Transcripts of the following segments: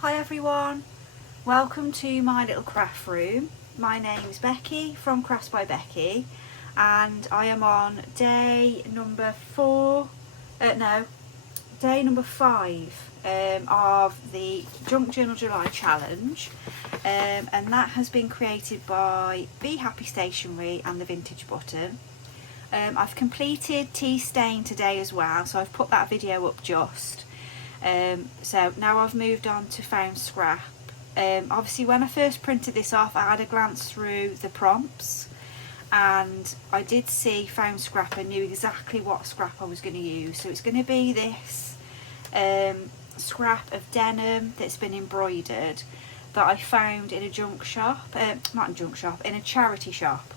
Hi everyone, welcome to my little craft room. My name's Becky from Crafts by Becky and I am on day number 5 of the Junk Journal July challenge, and that has been created by BeeHappyStationerynd and the Vintage Button. I've completed tea stain today as well, so I've put that video up just. So now I've moved on to found scrap. Obviously when I first printed this off I had a glance through the prompts and I did see found scrap and knew exactly what scrap I was going to use. So it's going to be this scrap of denim that's been embroidered that I found in a junk shop, not a junk shop, in a charity shop.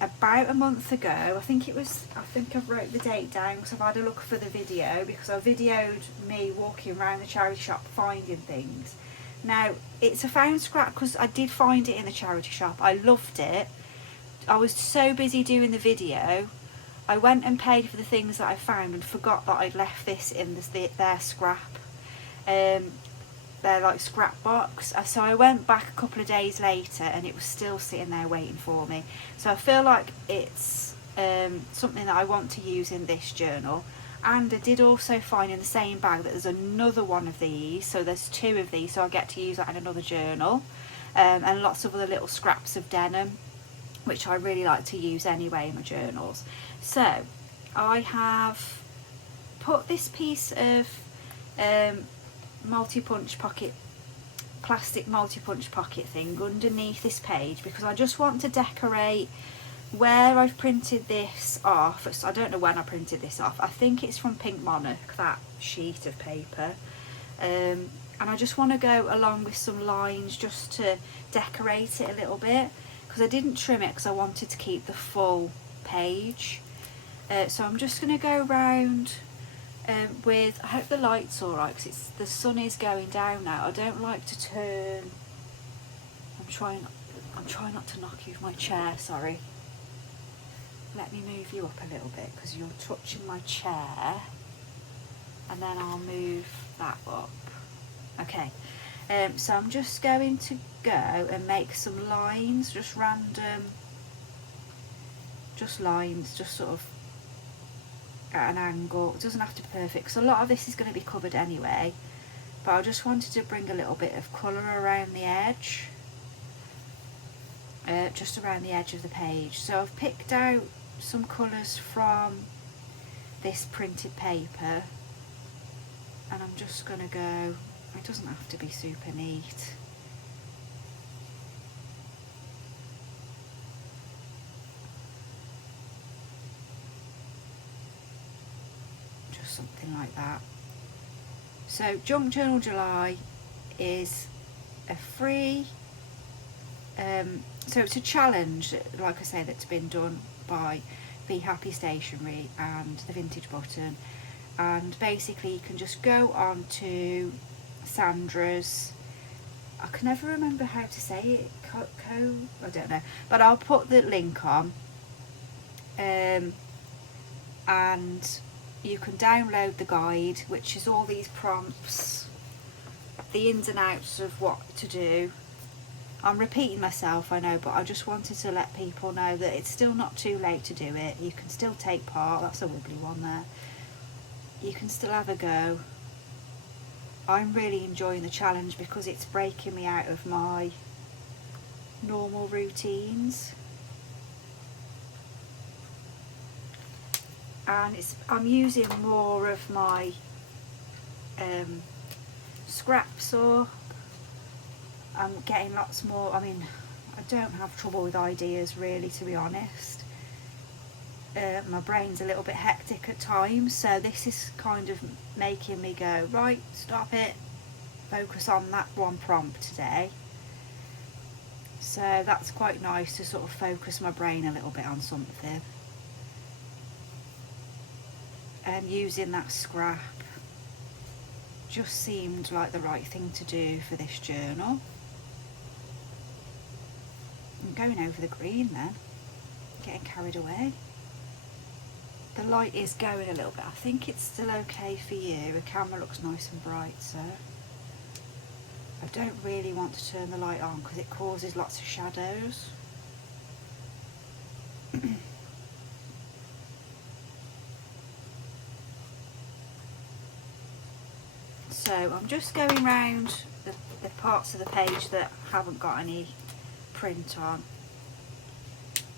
About a month ago, I think I've wrote the date down because I've had a look for the video, because I videoed me walking around the charity shop finding things. Now it's a found scrap because I did find it in the charity shop. I loved it. I was so busy doing the video I went and paid for the things that I found and forgot that I'd left this in their scrap, their like scrap box. So I went back a couple of days later and it was still sitting there waiting for me. So I feel like it's something that I want to use in this journal. And I did also find in the same bag that there's another one of these, so there's 2 of these, so I get to use that in another journal, and lots of other little scraps of denim which I really like to use anyway in my journals. So I have put this piece of multi-punch pocket, plastic multi-punch pocket thing underneath this page because I just want to decorate where I've printed this off. I don't know when I printed this off. I think it's from Pink Monarch, that sheet of paper, and I just want to go along with some lines just to decorate it a little bit because I didn't trim it because I wanted to keep the full page. So I'm just going to go around with, I hope the light's alright because the sun is going down now. I don't like to turn, I'm trying not to knock you with my chair, sorry. Let me move you up a little bit because you're touching my chair, and then I'll move that up. Okay, so I'm just going to go and make some lines, just random, just lines, just sort of at an angle. It doesn't have to be perfect because a lot of this is going to be covered anyway, but I just wanted to bring a little bit of colour around the edge, just around the edge of the page. So I've picked out some colours from this printed paper and I'm just going to go, it doesn't have to be super neat. Just something like that. So Junk Journal July is a free, so it's a challenge, like I say, that's been done by BeeHappyStationerynd and the Vintage Button, and basically you can just go on to Sandra's, I can never remember how to say it, I don't know, but I'll put the link on, and you can download the guide, which is all these prompts, the ins and outs of what to do. I'm repeating myself, I know, but I just wanted to let people know that it's still not too late to do it. You can still take part. That's a wobbly one there. You can still have a go. I'm really enjoying the challenge because it's breaking me out of my normal routines. And I'm using more of my scrap saw. I'm getting lots more, I mean, I don't have trouble with ideas really, to be honest. My brain's a little bit hectic at times, so this is kind of making me go, right, stop it, focus on that one prompt today. So that's quite nice to sort of focus my brain a little bit on something. And using that scrap just seemed like the right thing to do for this journal. I'm going over the green then, getting carried away. The light is going a little bit. I think it's still okay for you. The camera looks nice and bright, so I don't really want to turn the light on because it causes lots of shadows. So I'm just going round the parts of the page that haven't got any print on,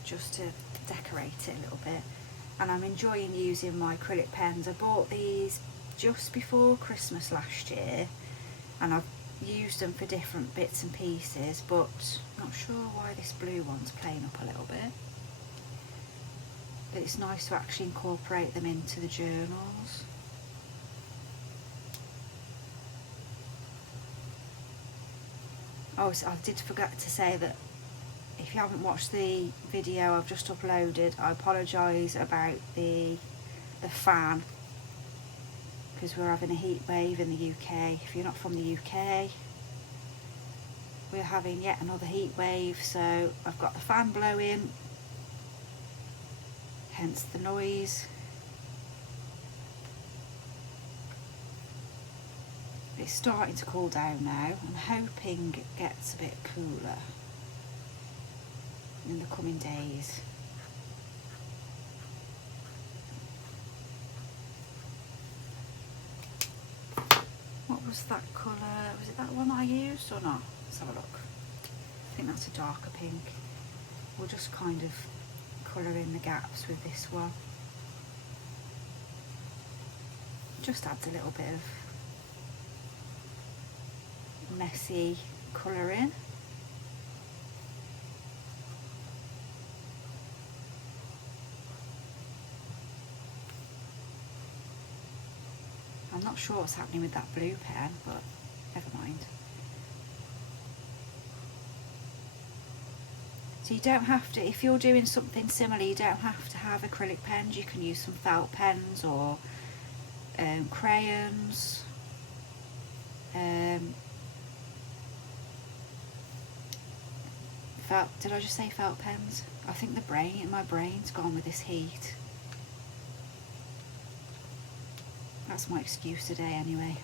just to decorate it a little bit. And I'm enjoying using my acrylic pens. I bought these just before Christmas last year, and I've used them for different bits and pieces, but I'm not sure why this blue one's playing up a little bit. But it's nice to actually incorporate them into the journals. Oh, so I did forget to say that if you haven't watched the video I've just uploaded, I apologise about the fan, because we're having a heat wave in the UK. If you're not from the UK, we're having yet another heat wave, so I've got the fan blowing, hence the noise. It's starting to cool down now. I'm hoping it gets a bit cooler in the coming days. What was that colour? Was it that one I used or not? Let's have a look. I think that's a darker pink. We'll just kind of colour in the gaps with this one. Just adds a little bit of messy colouring. I'm not sure what's happening with that blue pen, but never mind. So you don't have to, if you're doing something similar, you don't have to have acrylic pens. You can use some felt pens or crayons. Did I just say felt pens? I think my brain's gone with this heat. That's my excuse today anyway.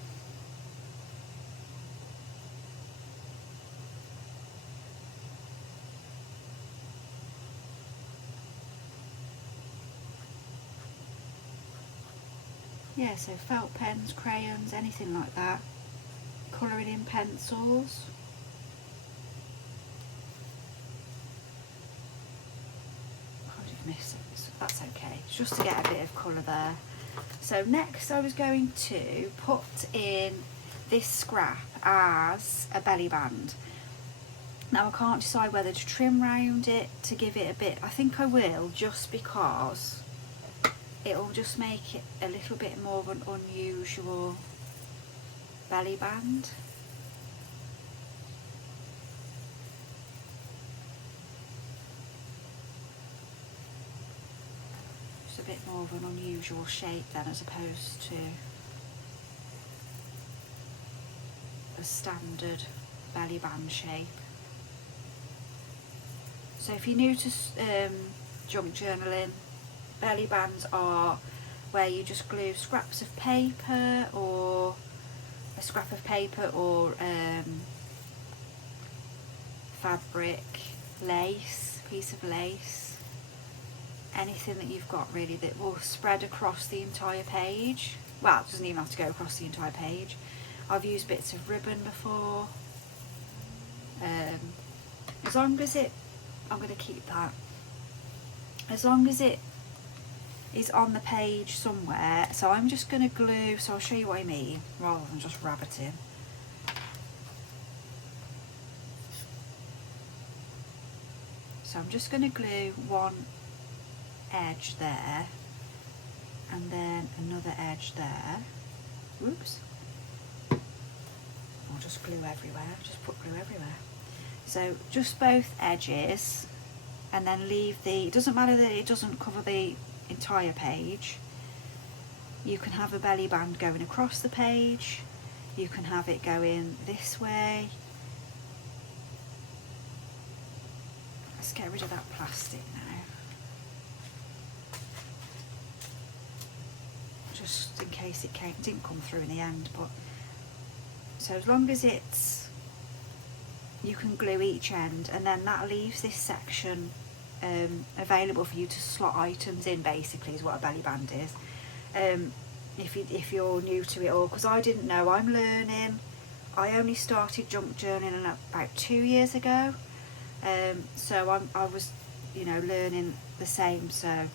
Yeah, so felt pens, crayons, anything like that. Colouring in pencils. Miss it. That's okay, it's just to get a bit of colour there. So next I was going to put in this scrap as a belly band. Now I can't decide whether to trim round it to give it a bit. I think I will, just because it'll just make it a little bit more of an unusual belly band. A bit more of an unusual shape then, as opposed to a standard belly band shape. So if you're new to junk journaling, belly bands are where you just glue scraps of paper, or a scrap of paper, or fabric, lace, piece of lace, anything that you've got really that will spread across the entire page. Well, it doesn't even have to go across the entire page. I've used bits of ribbon before. As long as I'm going to keep that. As long as it is on the page somewhere. So I'm just going to glue, so I'll show you what I mean, rather than just rabbiting. So I'm just going to glue one edge there, and then another edge there. Whoops. I'll just glue everywhere, just put glue everywhere. So just both edges, and then leave it doesn't matter that it doesn't cover the entire page. You can have a belly band going across the page, you can have it going this way. Let's get rid of that plastic now. Just in case it didn't come through in the end, but so as long as it's you can glue each end, and then that leaves this section available for you to slot items in, basically, is what a belly band is. If you're new to it all, because I didn't know, I'm learning. I only started junk journaling about 2 years ago, so I was, you know, learning the same. So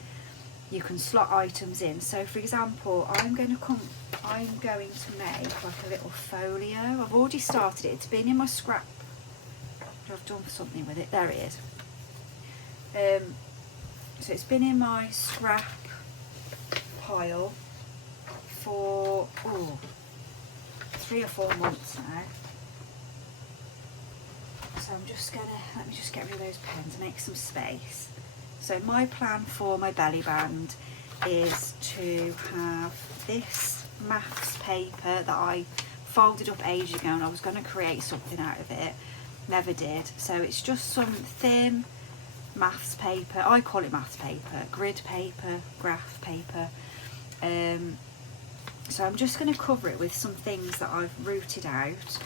you can slot items in. So for example, I'm going to make like a little folio. I've already started it. It's been in my scrap. I've done something with it. There it is. So it's been in my scrap pile for 3 or 4 months now. So I'm just gonna, let me just get rid of those pens, make some space. So my plan for my belly band is to have this maths paper that I folded up ages ago, and I was going to create something out of it, never did. So it's just some thin maths paper, I call it maths paper, grid paper, graph paper. So I'm just going to cover it with some things that I've rooted out.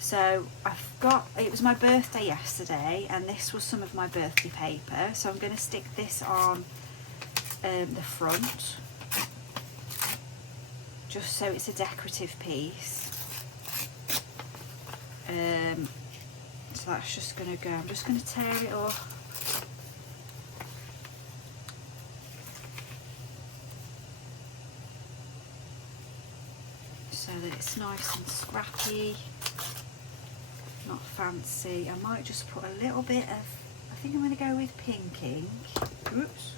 So I've got, it was my birthday yesterday, and this was some of my birthday paper, so I'm going to stick this on the front, just so it's a decorative piece. So that's just going to go, I'm just going to tear it off. So that it's nice and scrappy, not fancy. I might just put a little bit of, I think I'm going to go with pink ink. Oops,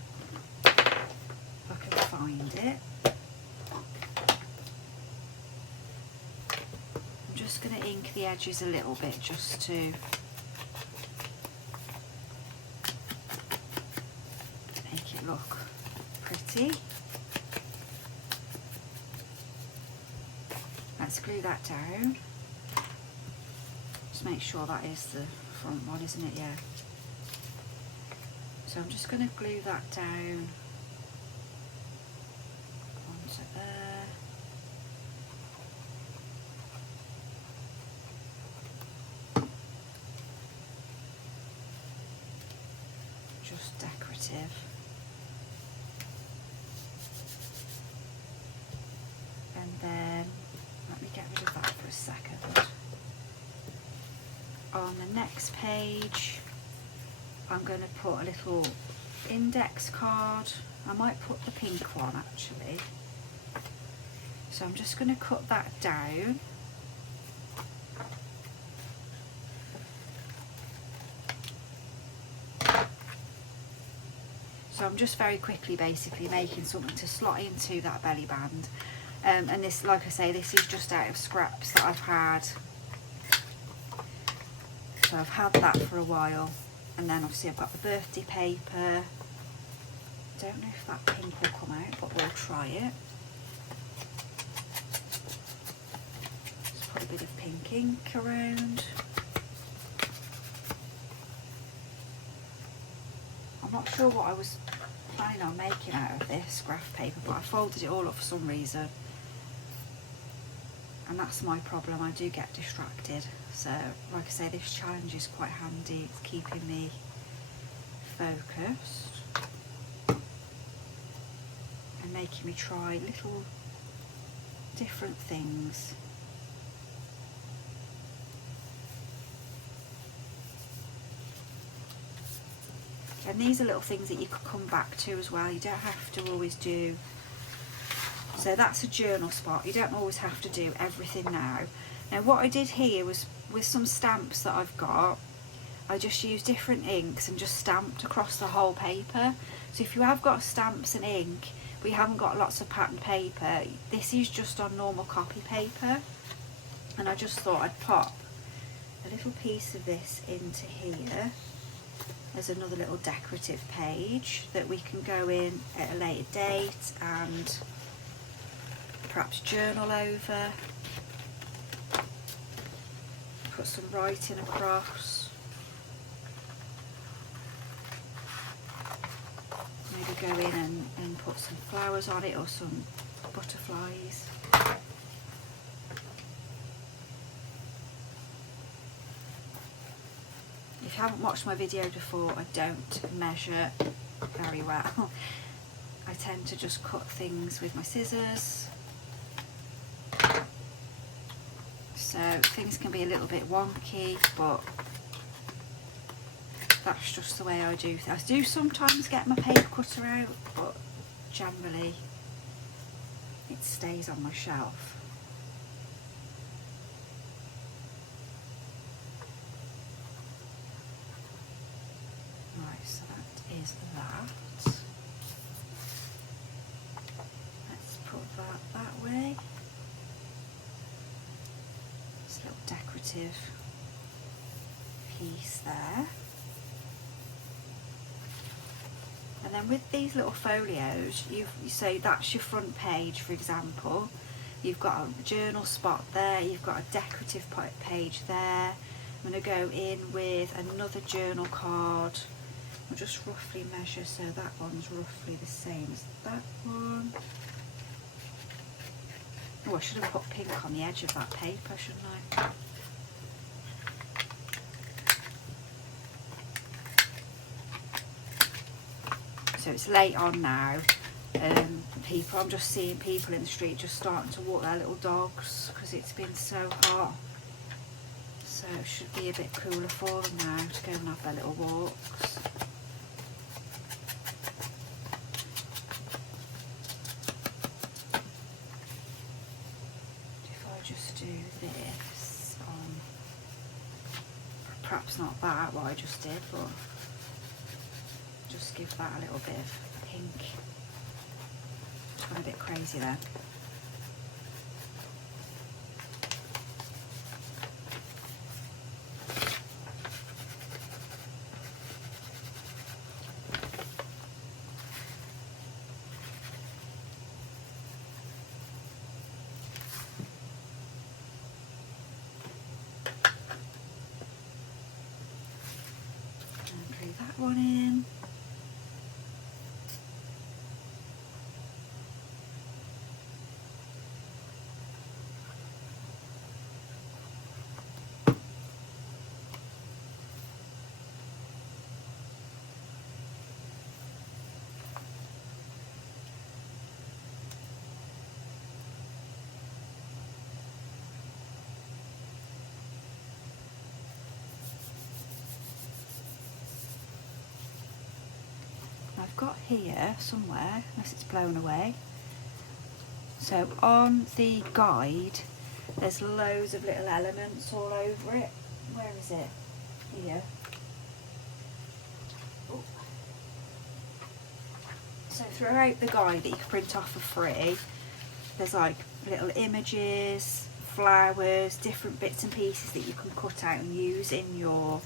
if I can find it. I'm just going to ink the edges a little bit just to make it look pretty. Let's glue that down. Just make sure that is the front one, isn't it? Yeah. So I'm just going to glue that down onto there. Just decorative. And then let me get rid of that for a second. On the next page, I'm going to put a little index card. I might put the pink one actually. So I'm just going to cut that down. So I'm just very quickly basically making something to slot into that belly band. And this, like I say, this is just out of scraps that I've had. So I've had that for a while, and then obviously I've got the birthday paper. Don't know if that pink will come out, but we'll try it. Just put a bit of pink ink around. I'm not sure what I was planning on making out of this graph paper, but I folded it all up for some reason. And that's my problem, I do get distracted. So, like I say, this challenge is quite handy. It's keeping me focused and making me try little different things. And these are little things that you could come back to as well. You don't have to always do. So that's a journal spot. You don't always have to do everything now. Now what I did here was, with some stamps that I've got, I just used different inks and just stamped across the whole paper. So if you have got stamps and ink, but you haven't got lots of pattern paper, this is just on normal copy paper. And I just thought I'd pop a little piece of this into here. There's another little decorative page that we can go in at a later date and perhaps journal over. Put some writing across. Maybe go in and put some flowers on it or some butterflies. if you haven't watched my video before, I don't measure very well. I tend to just cut things with my scissors. So things can be a little bit wonky, but that's just the way I do things. I do sometimes get my paper cutter out, but generally it stays on my shelf. Right, so that is that. Let's put that way. It's a little decorative piece there. And then with these little folios, you say that's your front page, for example. You've got a journal spot there, you've got a decorative page there. I'm going to go in with another journal card. I'll just roughly measure, so that one's roughly the same as that one. Oh, I should have put pink on the edge of that paper, shouldn't I? So it's late on now. I'm just seeing people in the street just starting to walk their little dogs because it's been so hot. So it should be a bit cooler for them now to go and have their little walks. If I just do this on, perhaps not that, what I just did, but just give that a little bit of pink. Just went a bit crazy there. And glue that one in. I've got here somewhere, unless it's blown away. So on the guide, there's loads of little elements all over it. Where is it? Here. Oh. So throughout the guide that you can print off for free, there's like little images, flowers, different bits and pieces that you can cut out and use in your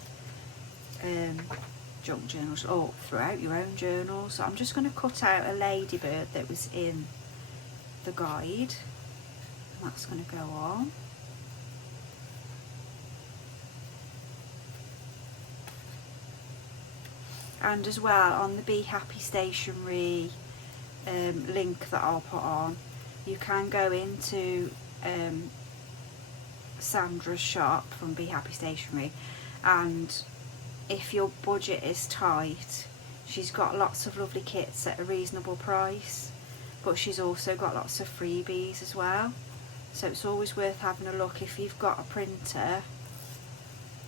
junk journals or throughout your own journal. So I'm just going to cut out a ladybird that was in the guide, and that's going to go on. And as well, on the Be Happy Stationery link that I'll put on, you can go into Sandra's shop from Be Happy Stationery, and if your budget is tight, she's got lots of lovely kits at a reasonable price, but she's also got lots of freebies as well. So it's always worth having a look if you've got a printer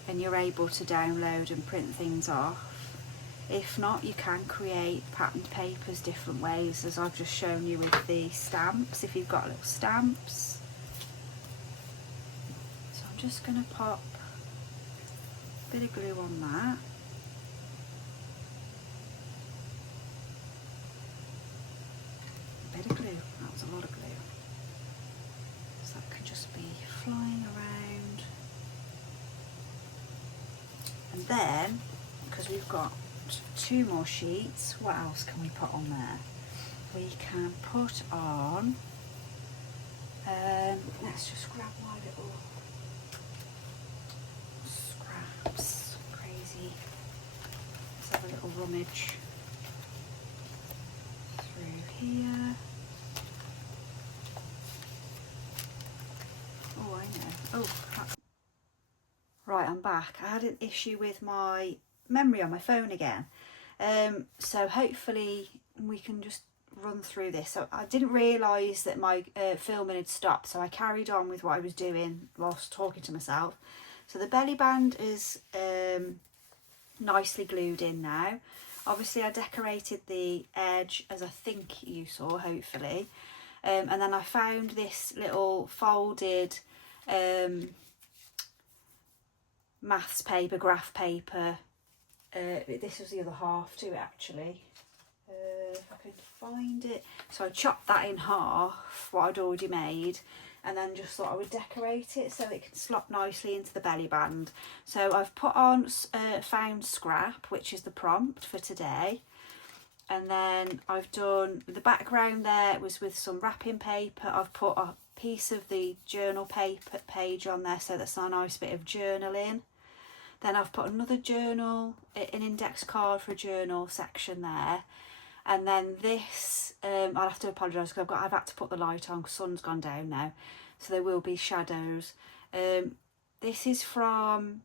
and you're able to download and print things off. If not, you can create patterned papers different ways, as I've just shown you with the stamps, if you've got little stamps. So I'm just going to pop a bit of glue on that. A bit of glue, that was a lot of glue. So that can just be flying around. And then, because we've got 2 more sheets, what else can we put on there? We can put on, let's just grab my little scraps, crazy. Let's have a little rummage through here. Oh, I know. Oh, right, right, I'm back. I had an issue with my memory on my phone again. So hopefully we can just run through this. So I didn't realise that my filming had stopped, so I carried on with what I was doing whilst talking to myself. So the belly band is nicely glued in now. Obviously I decorated the edge, as I think you saw, hopefully. And then I found this little folded maths paper, graph paper. This was the other half to it, actually. If I can find it. So I chopped that in half, what I'd already made, and then just thought I would decorate it so it can slot nicely into the belly band. So I've put on found scrap, which is the prompt for today. And then I've done the background there was with some wrapping paper. I've put a piece of the journal paper page on there, so that's a nice bit of journaling. Then I've put another journal, an index card for a journal section there. And then this, I'll have to apologise because I've had to put the light on because the sun's gone down now, so there will be shadows. This is from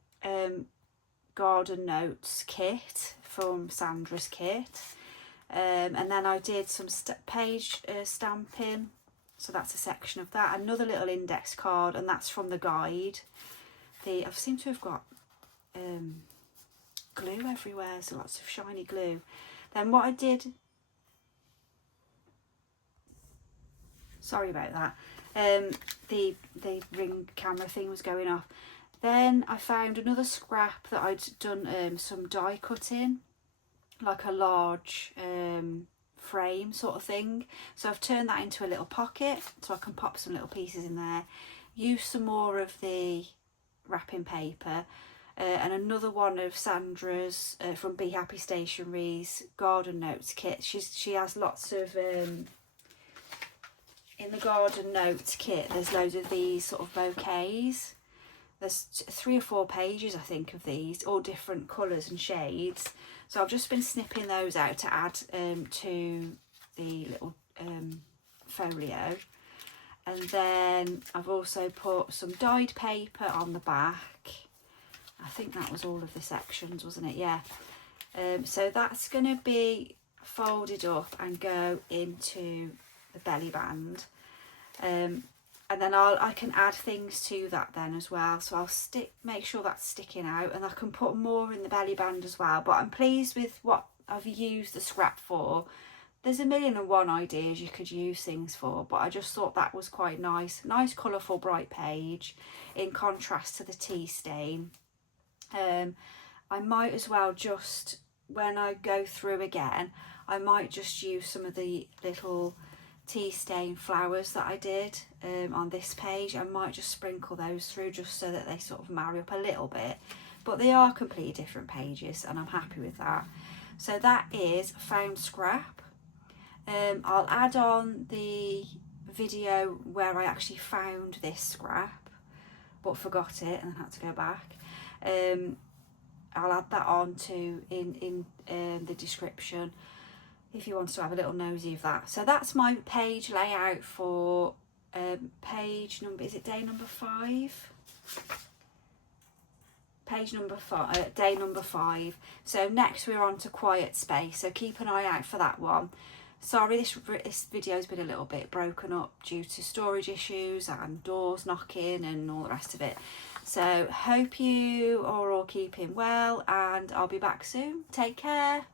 Garden Notes kit, from Sandra's kit. And then I did some page stamping, so that's a section of that. Another little index card, and that's from the guide. I seem to have got glue everywhere, so lots of shiny glue. Then what I did, sorry about that, the ring camera thing was going off. Then I found another scrap that I'd done some die cutting, like a large frame sort of thing. So I've turned that into a little pocket so I can pop some little pieces in there. Use some more of the wrapping paper. And another one of Sandra's from BeeHappyStationerynd's Garden Notes kit. She has lots of, in the Garden Notes kit, there's loads of these sort of bouquets. There's 3 or 4 pages, I think, of these, all different colours and shades. So I've just been snipping those out to add to the little folio. And then I've also put some dyed paper on the back. I think that was all of the sections, wasn't it? Yeah. So that's going to be folded up and go into the belly band. And then I can add things to that then as well. So I'll make sure that's sticking out, and I can put more in the belly band as well. But I'm pleased with what I've used the scrap for. There's a million and one ideas you could use things for, but I just thought that was quite nice. Nice, colourful, bright page in contrast to the tea stain. I might as well just, when I go through again, I might just use some of the little tea stain flowers that I did on this page. I might just sprinkle those through just so that they sort of marry up a little bit, but they are completely different pages and I'm happy with that. So that is found scrap. I'll add on the video where I actually found this scrap but forgot it and had to go back. I'll add that on to in the description if you want to have a little nosy of that. So that's my page layout for page number, is it day number 5? Page number 5, day number 5. So next we're on to quiet space, so keep an eye out for that one. Sorry, this video's been a little bit broken up due to storage issues and doors knocking and all the rest of it. So hope you are all keeping well, and I'll be back soon. Take care.